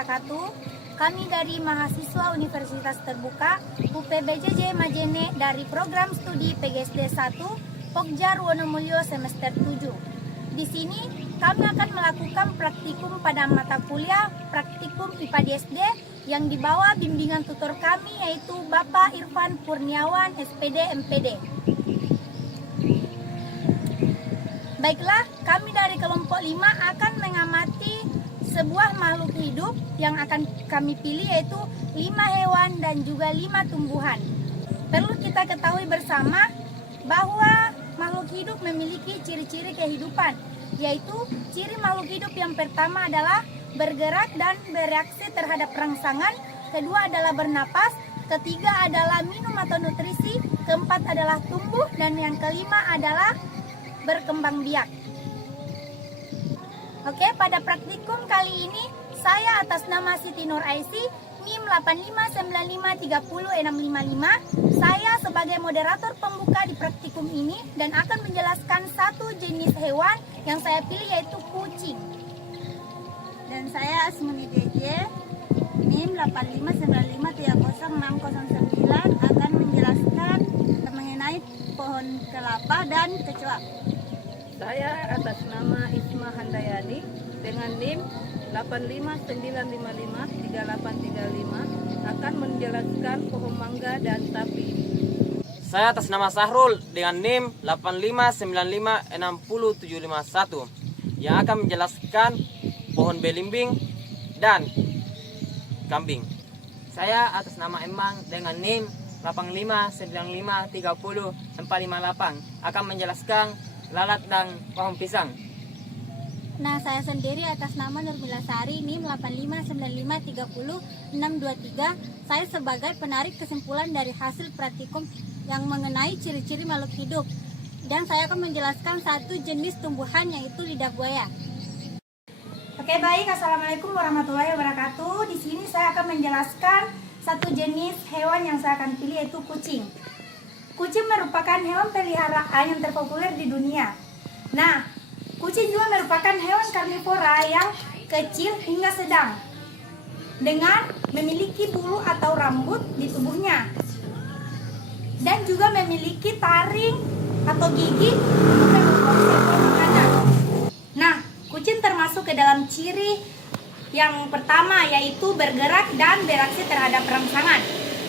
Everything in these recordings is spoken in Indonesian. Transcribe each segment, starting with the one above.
wabarakatuh. Kami dari mahasiswa Universitas Terbuka UPBJJ Majene dari program studi PGSD 1 Pokjar Wonomulyo semester 7. Di sini kami akan melakukan praktikum pada mata kuliah praktikum IPA di SD yang dibawa bimbingan tutor kami yaitu Bapak Irfan Kurniawan SPD MPD. Baiklah, kami dari kelompok 5 akan mengamati sebuah makhluk hidup yang akan kami pilih yaitu 5 hewan dan juga 5 tumbuhan. Perlu kita ketahui bersama bahwa makhluk hidup memiliki ciri-ciri kehidupan, yaitu ciri makhluk hidup yang pertama adalah bergerak dan bereaksi terhadap rangsangan, kedua adalah bernapas, ketiga adalah minum atau nutrisi, keempat adalah tumbuh, dan yang kelima adalah berkembang biak. Oke, pada praktikum kali ini saya atas nama Siti Nur Aisy NIM 859530655, saya sebagai moderator pembuka di praktikum ini dan akan menjelaskan satu jenis hewan yang saya pilih yaitu kucing. Dan saya Asmuni DJ NIM 859530609 akan menjelaskan mengenai pohon kelapa dan kecoa. Saya atas nama Isma Handayani dengan NIM 859553835 akan menjelaskan pohon mangga dan sapi. Saya atas nama Sahrul dengan NIM 859560751 yang akan menjelaskan pohon belimbing dan kambing. Saya atas nama Emang dengan NIM 859530458 akan menjelaskan lalat dan pohon pisang. Nah, saya sendiri atas nama Nurmila Sari NIM 859530623. Saya sebagai penarik kesimpulan dari hasil praktikum yang mengenai ciri-ciri makhluk hidup. Dan saya akan menjelaskan satu jenis tumbuhan yaitu lidah buaya. Oke, baik. Assalamualaikum warahmatullahi wabarakatuh. Di sini saya akan menjelaskan satu jenis hewan yang saya akan pilih yaitu kucing. Kucing merupakan hewan peliharaan yang terpopuler di dunia. Nah, kucing juga merupakan hewan karnivora yang kecil hingga sedang dengan memiliki bulu atau rambut di tubuhnya dan juga memiliki taring atau gigi untuk memproduksi makanan. Nah, kucing termasuk ke dalam ciri yang pertama yaitu bergerak dan bereaksi terhadap rangsangan.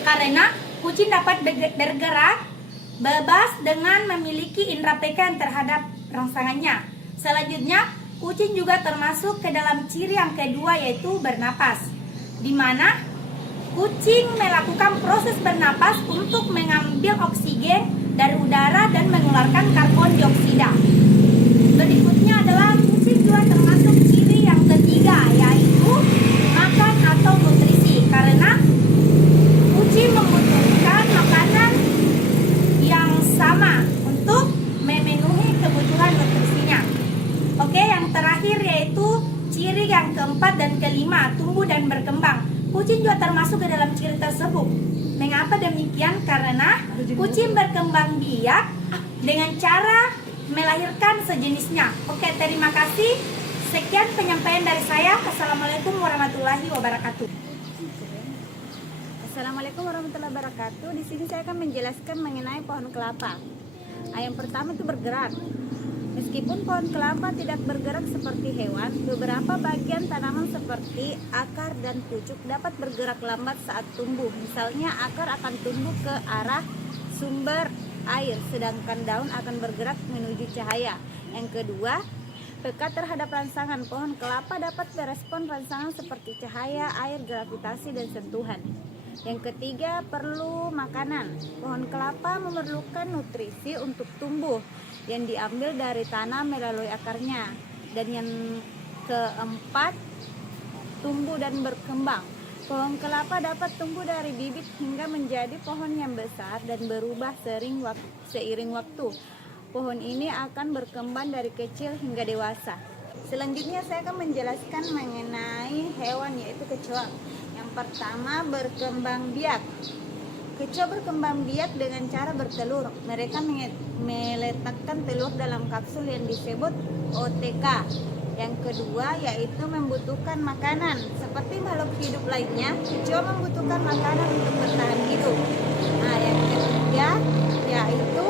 Karena kucing dapat bergerak bebas dengan memiliki indera pekan terhadap rangsangannya. Selanjutnya, kucing juga termasuk ke dalam ciri yang kedua yaitu bernapas, di mana kucing melakukan proses bernapas untuk mengambil oksigen dari udara dan mengeluarkan karbon dioksida. Berikutnya adalah kucing juga termasuk ciri yang ketiga yaitu makan atau nutrisi, karena kucing membutuhkan makanan yang sama untuk memenuhi kebutuhan nutrisinya. Oke, yang terakhir yaitu ciri yang keempat dan kelima, tumbuh dan berkembang. Kucing juga termasuk ke dalam ciri tersebut. Mengapa demikian? Karena kucing berkembang biak dengan cara melahirkan sejenisnya. Oke, terima kasih. Sekian penyampaian dari saya. Assalamualaikum warahmatullahi wabarakatuh. Assalamualaikum warahmatullahi wabarakatuh. Di sini saya akan menjelaskan mengenai pohon kelapa. Yang pertama itu bergerak. Meskipun pohon kelapa tidak bergerak seperti hewan, beberapa bagian tanaman seperti akar dan pucuk dapat bergerak lambat saat tumbuh. Misalnya akar akan tumbuh ke arah sumber air, sedangkan daun akan bergerak menuju cahaya. Yang kedua, peka terhadap rangsangan. Pohon kelapa dapat merespon rangsangan seperti cahaya, air, gravitasi, dan sentuhan. Yang ketiga, perlu makanan. Pohon kelapa memerlukan nutrisi untuk tumbuh yang diambil dari tanah melalui akarnya. Dan yang keempat, tumbuh dan berkembang. Pohon kelapa dapat tumbuh dari bibit hingga menjadi pohon yang besar dan berubah seiring waktu. Pohon ini akan berkembang dari kecil hingga dewasa. Selanjutnya saya akan menjelaskan mengenai hewan yaitu kecoa. Yang pertama, berkembang biak. Kecoa berkembang biak dengan cara bertelur. Mereka meletakkan telur dalam kapsul yang disebut OTK. Yang kedua yaitu membutuhkan makanan. Seperti makhluk hidup lainnya, kecoa membutuhkan makanan untuk bertahan hidup. Nah, yang ketiga yaitu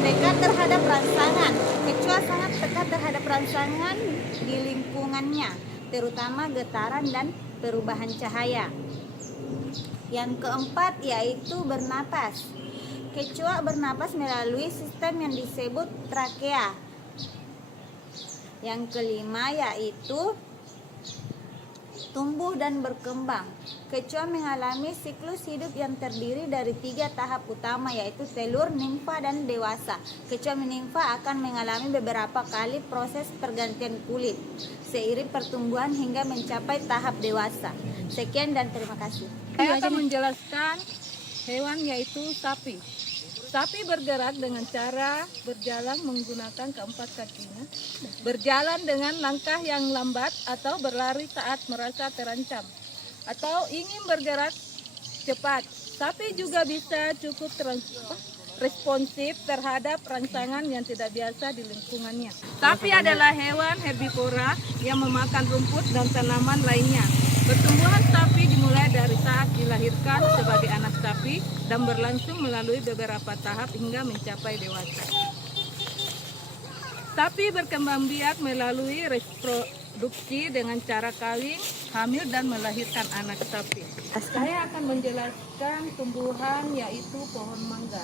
peka terhadap rangsangan. Kecoa sangat peka terhadap rangsangan di lingkungannya, terutama getaran dan perubahan cahaya. Yang keempat yaitu bernapas. Kecoa bernapas melalui sistem yang disebut trakea. Yang kelima yaitu tumbuh dan berkembang. Kecoa mengalami siklus hidup yang terdiri dari 3 tahap utama, yaitu telur, nimfa, dan dewasa. Kecoa menimfa akan mengalami beberapa kali proses pergantian kulit seiring pertumbuhan hingga mencapai tahap dewasa. Sekian dan terima kasih. Saya akan menjelaskan hewan yaitu sapi. Sapi bergerak dengan cara berjalan menggunakan keempat kakinya, berjalan dengan langkah yang lambat atau berlari saat merasa terancam, atau ingin bergerak cepat. Sapi juga bisa cukup responsif terhadap rangsangan yang tidak biasa di lingkungannya. Sapi adalah hewan herbivora yang memakan rumput dan tanaman lainnya. Pertumbuhan sapi dimulai dari saat dilahirkan sebagai anak sapi dan berlangsung melalui beberapa tahap hingga mencapai dewasa. Sapi berkembang biak melalui reproduksi dengan cara kawin, hamil, dan melahirkan anak sapi. Saya akan menjelaskan tumbuhan yaitu pohon mangga.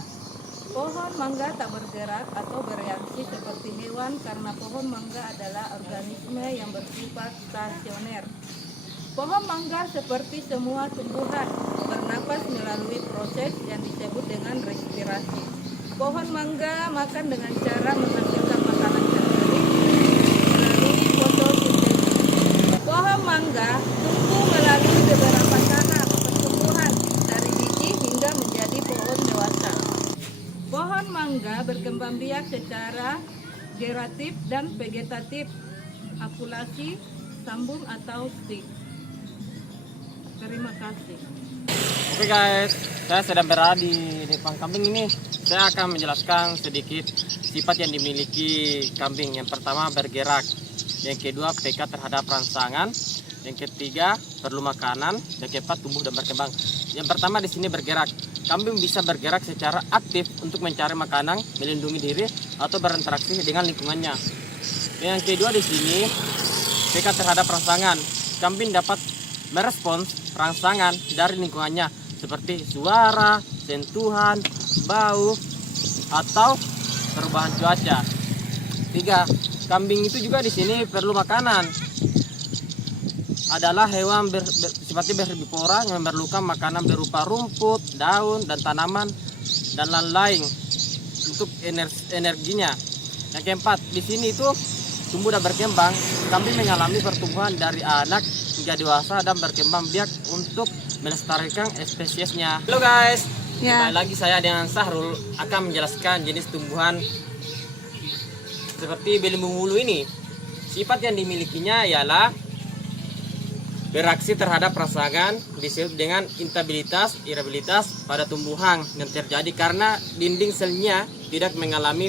Pohon mangga tak bergerak atau bereaksi seperti hewan karena pohon mangga adalah organisme yang bersifat stasioner. Pohon mangga seperti semua tumbuhan bernapas melalui proses yang disebut dengan respirasi. Pohon mangga makan dengan cara menghasilkan makanan sendiri melalui fotosintesis. Pohon mangga tumbuh melalui beberapa tahap pertumbuhan dari biji hingga menjadi pohon dewasa. Pohon mangga berkembang biak secara generatif dan vegetatif, akulasi, sambung atau stik. Terima kasih. Oke guys, saya sedang berada di depan kambing ini. Saya akan menjelaskan sedikit sifat yang dimiliki kambing. Yang pertama bergerak, yang kedua peka terhadap rangsangan, yang ketiga perlu makanan, yang keempat tumbuh dan berkembang. Yang pertama di sini bergerak. Kambing bisa bergerak secara aktif untuk mencari makanan, melindungi diri atau berinteraksi dengan lingkungannya. Yang kedua di sini peka terhadap rangsangan. Kambing dapat merespons rangsangan dari lingkungannya seperti suara, sentuhan, bau, atau perubahan cuaca. 3. Kambing itu juga di sini perlu makanan. Adalah hewan sifatnya berbivora yang memerlukan makanan berupa rumput, daun, dan tanaman dan lain-lain untuk energinya. Yang keempat, di sini itu tumbuh dan berkembang. Kambing mengalami pertumbuhan dari anak hingga dewasa dan berkembang biak untuk melestarikan spesiesnya. Halo guys, kembali lagi saya dengan Sahrul akan menjelaskan jenis tumbuhan seperti belimbing wulu ini. Sifat yang dimilikinya ialah bereaksi terhadap rangsangan, disebut dengan instabilitas, irritabilitas pada tumbuhan yang terjadi karena dinding selnya tidak mengalami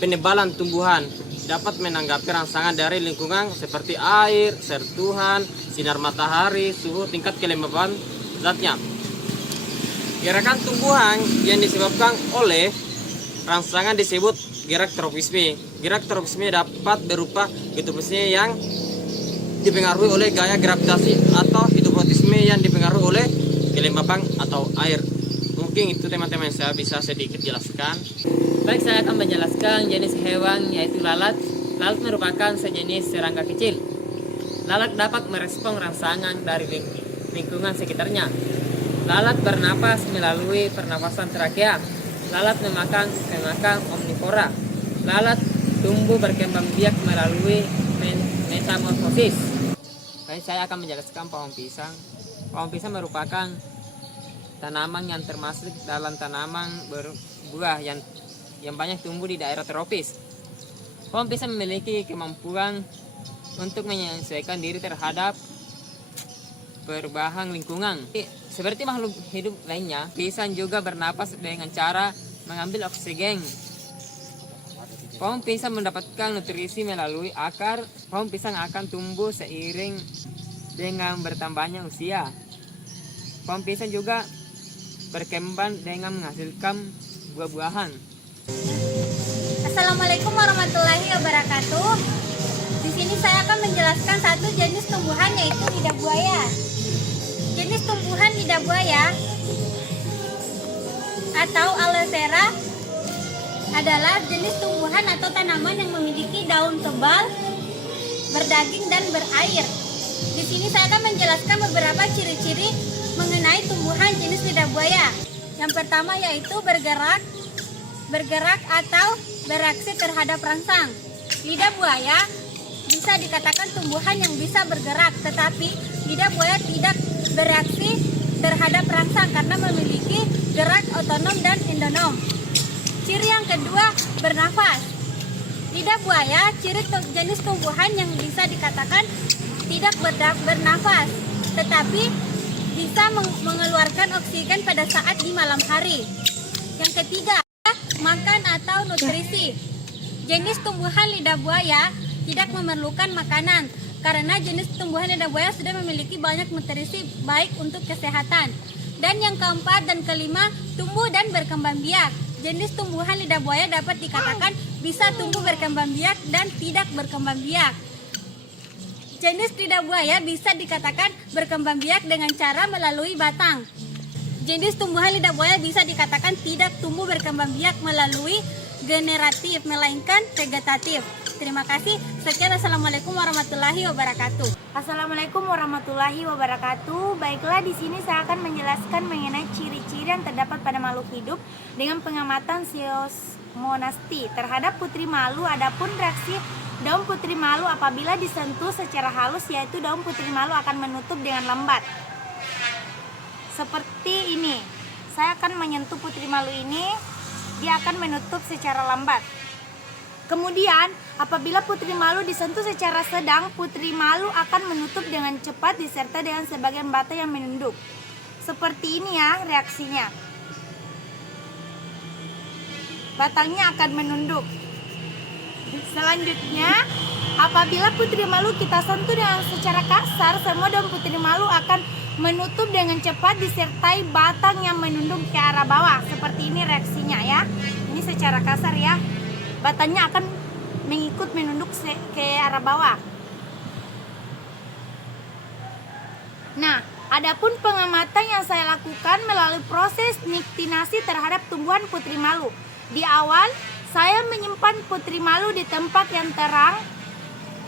penebalan tumbuhan, dapat menanggapi rangsangan dari lingkungan seperti air, sentuhan, sinar matahari, suhu, tingkat kelembaban zatnya. Gerakan tumbuhan yang disebabkan oleh rangsangan disebut gerak tropisme. Gerak tropisme dapat berupa hidropisme yang dipengaruhi oleh gaya gravitasi atau hidropotisme yang dipengaruhi oleh kelembapan atau air. Mungkin itu teman-teman saya bisa sedikit jelaskan. Baik, saya akan menjelaskan jenis hewan yaitu lalat. Lalat merupakan sejenis serangga kecil. Lalat dapat merespons rangsangan dari lingkungan sekitarnya. Lalat bernapas melalui pernapasan trakea. Lalat memakan omnivora. Lalat tumbuh berkembang biak melalui metamorfosis. Baik, saya akan menjelaskan pohon pisang. Pohon pisang merupakan tanaman yang termasuk dalam tanaman berbuah yang banyak tumbuh di daerah tropis. Pohon pisang memiliki kemampuan untuk menyesuaikan diri terhadap perubahan lingkungan. Seperti makhluk hidup lainnya, pisang juga bernapas dengan cara mengambil oksigen. Pohon pisang mendapatkan nutrisi melalui akar. Pohon pisang akan tumbuh seiring dengan bertambahnya usia. Pohon pisang juga berkembang dengan menghasilkan buah-buahan. Assalamualaikum warahmatullahi wabarakatuh. Di sini saya akan menjelaskan satu jenis tumbuhan, yaitu lidah buaya. Jenis tumbuhan lidah buaya atau aloe vera adalah jenis tumbuhan atau tanaman yang memiliki daun tebal, berdaging dan berair. Di sini saya akan menjelaskan beberapa ciri-ciri mengenai tumbuhan jenis lidah buaya. Yang pertama yaitu bergerak atau bereaksi terhadap rangsang. Lidah buaya bisa dikatakan tumbuhan yang bisa bergerak, tetapi lidah buaya tidak bereaksi terhadap rangsang karena memiliki gerak otonom dan endonom. Ciri yang kedua, bernafas. Lidah buaya ciri jenis tumbuhan yang bisa dikatakan tidak bernafas, tetapi bisa mengeluarkan oksigen pada saat di malam hari. Yang ketiga, makan atau nutrisi. Jenis tumbuhan lidah buaya tidak memerlukan makanan karena jenis tumbuhan lidah buaya sudah memiliki banyak nutrisi baik untuk kesehatan. Dan yang keempat dan kelima, tumbuh dan berkembang biak. Jenis tumbuhan lidah buaya dapat dikatakan bisa tumbuh berkembang biak dan tidak berkembang biak. Jenis lidah buaya bisa dikatakan berkembang biak dengan cara melalui batang. Jenis tumbuhan lidah buaya bisa dikatakan tidak tumbuh berkembang biak melalui generatif, melainkan vegetatif. Terima kasih. Sekian, assalamualaikum warahmatullahi wabarakatuh. Assalamualaikum warahmatullahi wabarakatuh. Baiklah, di sini saya akan menjelaskan mengenai ciri-ciri yang terdapat pada makhluk hidup dengan pengamatan seismonasti terhadap putri malu. Adapun reaksi daun putri malu apabila disentuh secara halus, yaitu daun putri malu akan menutup dengan lambat. Seperti ini. Saya akan menyentuh putri malu ini, dia akan menutup secara lambat. Kemudian, apabila putri malu disentuh secara sedang, putri malu akan menutup dengan cepat disertai dengan sebagian batang yang menunduk. Seperti ini ya reaksinya. Batangnya akan menunduk. Selanjutnya, apabila putri malu kita sentuh dengan secara kasar, semua daun putri malu akan menutup dengan cepat disertai batang yang menunduk ke arah bawah. Seperti ini reaksinya ya. Ini secara kasar ya. Batangnya akan mengikut menunduk ke arah bawah. Nah, adapun pengamatan yang saya lakukan melalui proses niktinasi terhadap tumbuhan putri malu. Di awal, saya menyimpan putri malu di tempat yang terang.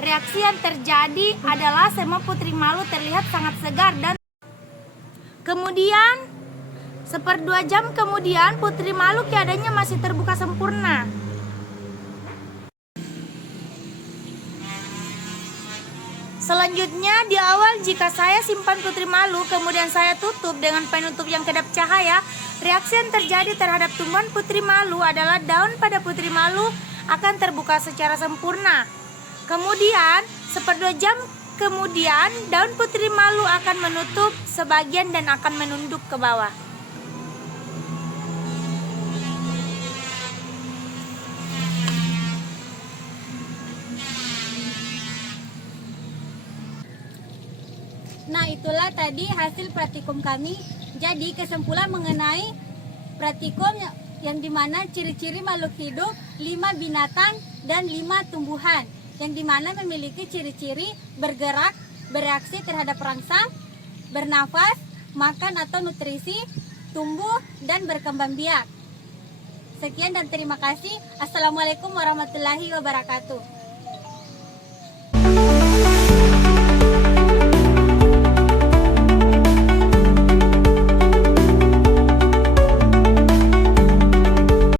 Reaksi yang terjadi adalah semua putri malu terlihat sangat segar dan kemudian 1/2 jam kemudian putri malu keadaannya masih terbuka sempurna. Selanjutnya, di awal jika saya simpan putri malu kemudian saya tutup dengan penutup yang kedap cahaya, reaksi yang terjadi terhadap tumbuhan putri malu adalah daun pada putri malu akan terbuka secara sempurna. Kemudian 1/2 jam kemudian daun putri malu akan menutup sebagian dan akan menunduk ke bawah. Nah, itulah tadi hasil praktikum kami. Jadi kesimpulan mengenai praktikum yang dimana ciri-ciri makhluk hidup 5 binatang dan 5 tumbuhan yang dimana memiliki ciri-ciri bergerak, bereaksi terhadap rangsang, bernafas, makan atau nutrisi, tumbuh dan berkembang biak. Sekian dan terima kasih. Assalamualaikum warahmatullahi wabarakatuh.